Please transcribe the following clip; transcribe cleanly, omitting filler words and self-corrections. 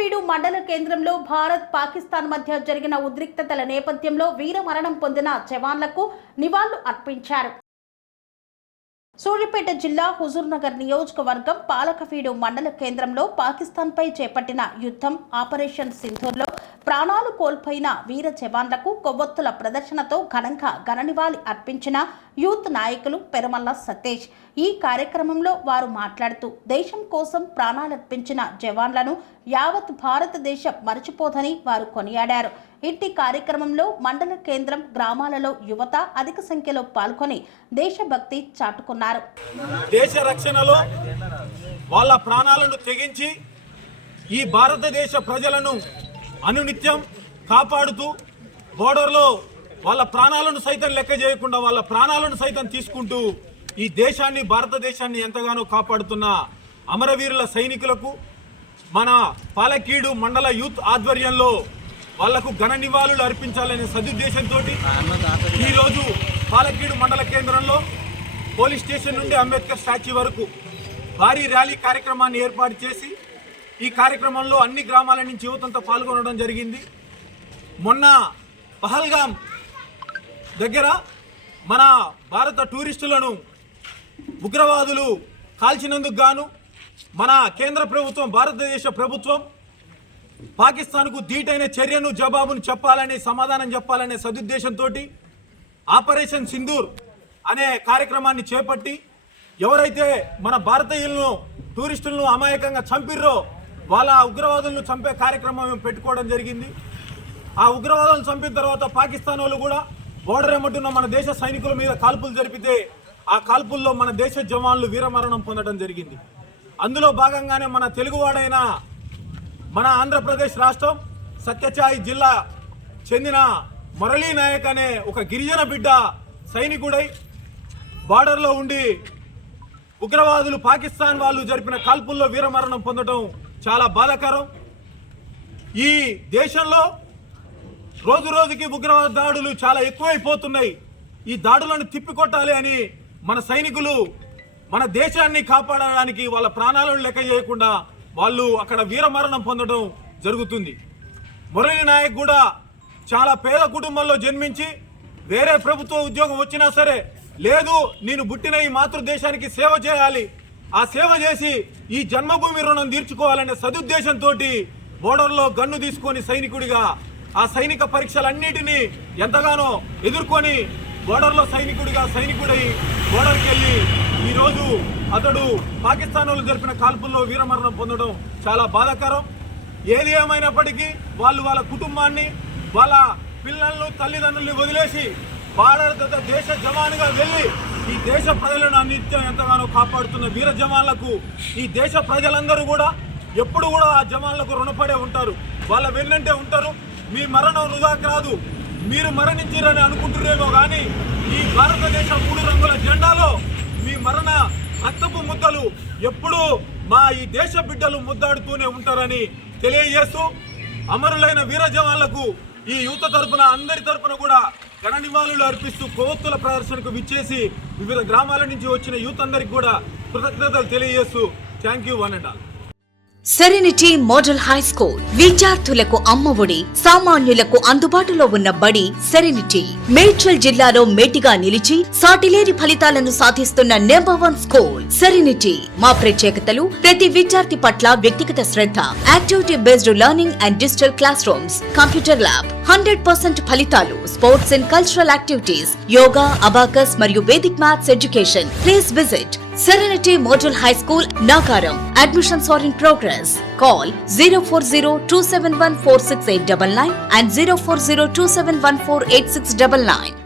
పాలకవీడు మండల కేంద్రంలో భారత్ పాకిస్తాన్ మధ్య జరిగిన ఉద్రిక్తతల నేపథ్యంలో వీరమరణం పొందిన జవాన్లకు నివాళులు అర్పించారు. సూర్యాపేట జిల్లా హుజూర్నగర్ నియోజకవర్గం పాలకవీడు మండల కేంద్రంలో పాకిస్తాన్పై చేపట్టిన యుద్ధం ఆపరేషన్ సింధూర్లో ప్రాణాలు కోల్పోయిన వీర జవాన్లకు కొవ్వొత్తుల ప్రదర్శనతో ఘనంగా ఘననివాళి అర్పించిన యూత్ నాయకులు పెరమల్ల సతీష్. ఈ కార్యక్రమంలో వారు మాట్లాడుతూ దేశం కోసం ప్రాణాలర్పించిన జవాన్లను యావత్ భారతదేశం మరచిపోదని వారు కొనియాడారు. ఇట్టి కార్యక్రమంలో మండల కేంద్రం గ్రామాలలో యువత అధిక సంఖ్యలో పాల్గొని దేశభక్తి చాటుకున్నారు. దేశ రక్షణలో వాళ్ళ ప్రాణాలను తెగించి ఈ భారతదేశ ప్రజలను అనునిత్యం కాపాడుతూ బోర్డర్లో వాళ్ళ ప్రాణాలను సైతం లెక్క చేయకుండా వాళ్ళ ప్రాణాలను సైతం తీసుకుంటూ ఈ దేశాన్ని భారతదేశాన్ని ఎంతగానో కాపాడుతున్న అమరవీరుల సైనికులకు మన పాలకీడు మండల యూత్ ఆధ్వర్యంలో వాళ్లకు ఘన నివాళులు అర్పించాలనే సదుద్దేశంతో ఈరోజు పాలకీడు మండల కేంద్రంలో పోలీస్ స్టేషన్ నుండి అంబేద్కర్ స్టాచ్యూ వరకు భారీ ర్యాలీ కార్యక్రమాన్ని ఏర్పాటు చేసి ఈ కార్యక్రమంలో అన్ని గ్రామాల నుంచి యువతంతా పాల్గొనడం జరిగింది. మొన్న పహల్గాం దగ్గర మన భారత టూరిస్టులను ఉగ్రవాదులు కాల్చినందుకు గాను మన కేంద్ర ప్రభుత్వం భారతదేశ ప్రభుత్వం పాకిస్తాన్కు ధీటైన చర్యను జవాబును చెప్పాలని సమాధానం చెప్పాలనే సదుద్దేశంతో ఆపరేషన్ సింధూర్ అనే కార్యక్రమాన్ని చేపట్టి ఎవరైతే మన భారతీయులను టూరిస్టులను అమాయకంగా చంపిర్రో వాళ్ళ ఉగ్రవాదులను చంపే కార్యక్రమం పెట్టుకోవడం జరిగింది. ఆ ఉగ్రవాదులను చంపిన తర్వాత పాకిస్తాన్ వాళ్ళు కూడా బోర్డర్ ఎమ్మటున్న మన దేశ సైనికుల మీద కాల్పులు జరిపితే ఆ కాల్పుల్లో మన దేశ జవాన్లు వీరమరణం పొందడం జరిగింది. అందులో భాగంగానే మన తెలుగువాడైన మన ఆంధ్రప్రదేశ్ రాష్ట్రం సత్యసాయి జిల్లా చెందిన మురళీ నాయక్ అనే ఒక గిరిజన బిడ్డ సైనికుడై బార్డర్లో ఉండి ఉగ్రవాదులు పాకిస్తాన్ వాళ్ళు జరిపిన కాల్పుల్లో వీరమరణం పొందడం చాలా బాధాకరం. ఈ దేశంలో రోజు రోజుకి ఉగ్రవాద దాడులు చాలా ఎక్కువైపోతున్నాయి. ఈ దాడులను తిప్పికొట్టాలి అని మన సైనికులు మన దేశాన్ని కాపాడడానికి వాళ్ళ ప్రాణాలను లెక్క చేయకుండా వాళ్ళు అక్కడ వీరమరణం పొందడం జరుగుతుంది. మురళీ నాయక్ కూడా చాలా పేద కుటుంబంలో జన్మించి వేరే ప్రభుత్వ ఉద్యోగం వచ్చినా సరే లేదు నేను పుట్టిన ఈ మాతృదేశానికి సేవ చేయాలి, ఆ సేవ చేసి ఈ జన్మభూమి రుణం తీర్చుకోవాలనే సదుద్దేశంతో బోర్డర్లో గన్ను తీసుకొని సైనికుడిగా ఆ సైనిక పరీక్షలన్నిటినీ ఎంతగానో ఎదుర్కొని బోర్డర్లో సైనికుడై బోర్డర్కి వెళ్ళి ఈరోజు అతడు పాకిస్తాన్ వాళ్ళు జరిపిన కాల్పుల్లో వీరమరణం పొందడం చాలా బాధాకరం. ఏది ఏమైనప్పటికీ వాళ్ళు వాళ్ళ కుటుంబాన్ని వాళ్ళ పిల్లలను తల్లిదండ్రుల్ని వదిలేసి భారత దేశ జవాన్గా వెళ్ళి ఈ దేశ ప్రజలను నిత్యం ఎంతగానో కాపాడుతున్న వీర జవాన్లకు ఈ దేశ ప్రజలందరూ కూడా ఎప్పుడు కూడా ఆ జవాన్లకు రుణపడే ఉంటారు, వాళ్ళ వెన్నంటే ఉంటారు. మీ మరణం వృధా కాదు, మీరు మరణించారని అనుకుంటున్నారేమో కానీ ఈ భారతదేశ 3 రంగుల జెండాలో మీ మరణ రక్తపు ముద్దలు ఎప్పుడూ మా ఈ దేశ బిడ్డలు ముద్దాడుతూనే ఉంటారని తెలియజేస్తూ అమరులైన వీర జవాన్లకు ఈ యువత తరపున అందరి తరపున కూడా ఘన నివాళులు అర్పిస్తూ కొవ్వొత్తుల ప్రదర్శనకు విచ్చేసి వివిధ గ్రామాల నుంచి వచ్చిన యూత్ అందరికి కూడా కృతజ్ఞతలు తెలియజేస్తూ thank you one and all. Serenity model high school విద్యార్థులకు అమ్మఒడి, సామాన్యులకు అందుబాటులో ఉన్న బడి సెరెనిటీ. మేడ్చల్ జిల్లాలో మేటిగా నిలిచి సాటిలేని ఫలితాలను సాధిస్తున్న #1 స్కూల్ సెరెనిటీ. మా ప్రత్యేకతలు ప్రతి విద్యార్థి పట్ల వ్యక్తిగత శ్రద్ధ, activity based learning and digital classrooms, computer lab, 100% ఫలితాలు, sports and cultural activities, yoga, abacus మరియు Vedic maths education. Please visit Serenity Model High School, Nagaram. Admissions are in progress. Call 040-271-46899 and 040-271-48699.